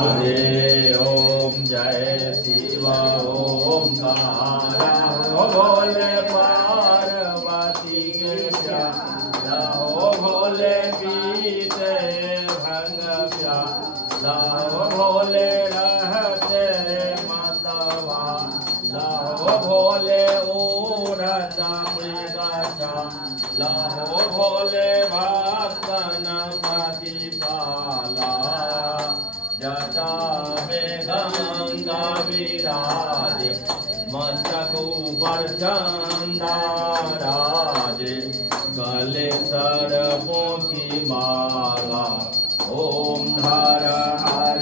हरे ओम जय शिव ओंकारा हो भोले पार्वती के प्यारा हो भोले पीते भंग प्यारा हो भोले रहते मतवा हो भोले ऊरता मृगचा लाहो भोले भक्तन प्रतिपाला जटा में गंगा विराजे मस्तक ऊपर चंदा राजे गले सर्पों की माला ओम हर हर